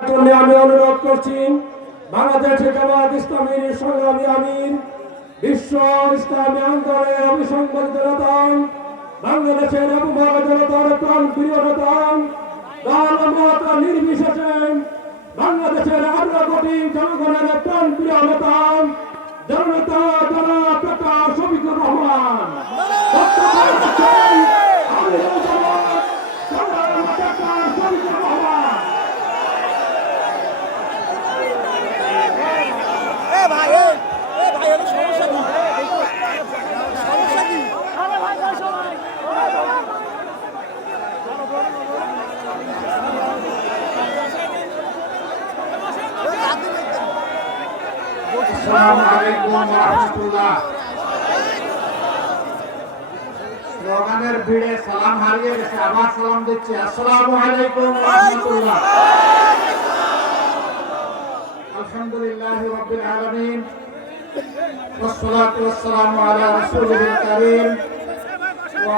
আমি অনুরোধ করছি বাংলাদেশ জামায়াত ইসলামীর সংগ্রামী আমির বিশ্ব ইসলামী আন্দোলনের অবিসংবাদিত নেতা বাংলাদেশের আবু বকর জনতার প্রাণ প্রিয় নেতা দল মত নির্বিশেষে বাংলাদেশের 18 কোটি জনগণের প্রাণ প্রিয় নেতা জননেতা জনাব ডক্টর শফিকুর রহমান আসসালামু আলাইকুম ওয়া রাহমাতুল্লাহ। স্লোগানের ভিড়ে সালাম হারিয়ে গেছে, আবার সালাম দিচ্ছি। আসসালামু আলাইকুম ওয়া রাহমাতুল্লাহ। আলহামদুলিল্লাহি রাব্বিল আলামিন ওয়াস সালাতু ওয়াস সালামু আলা রাসূলিল কারীম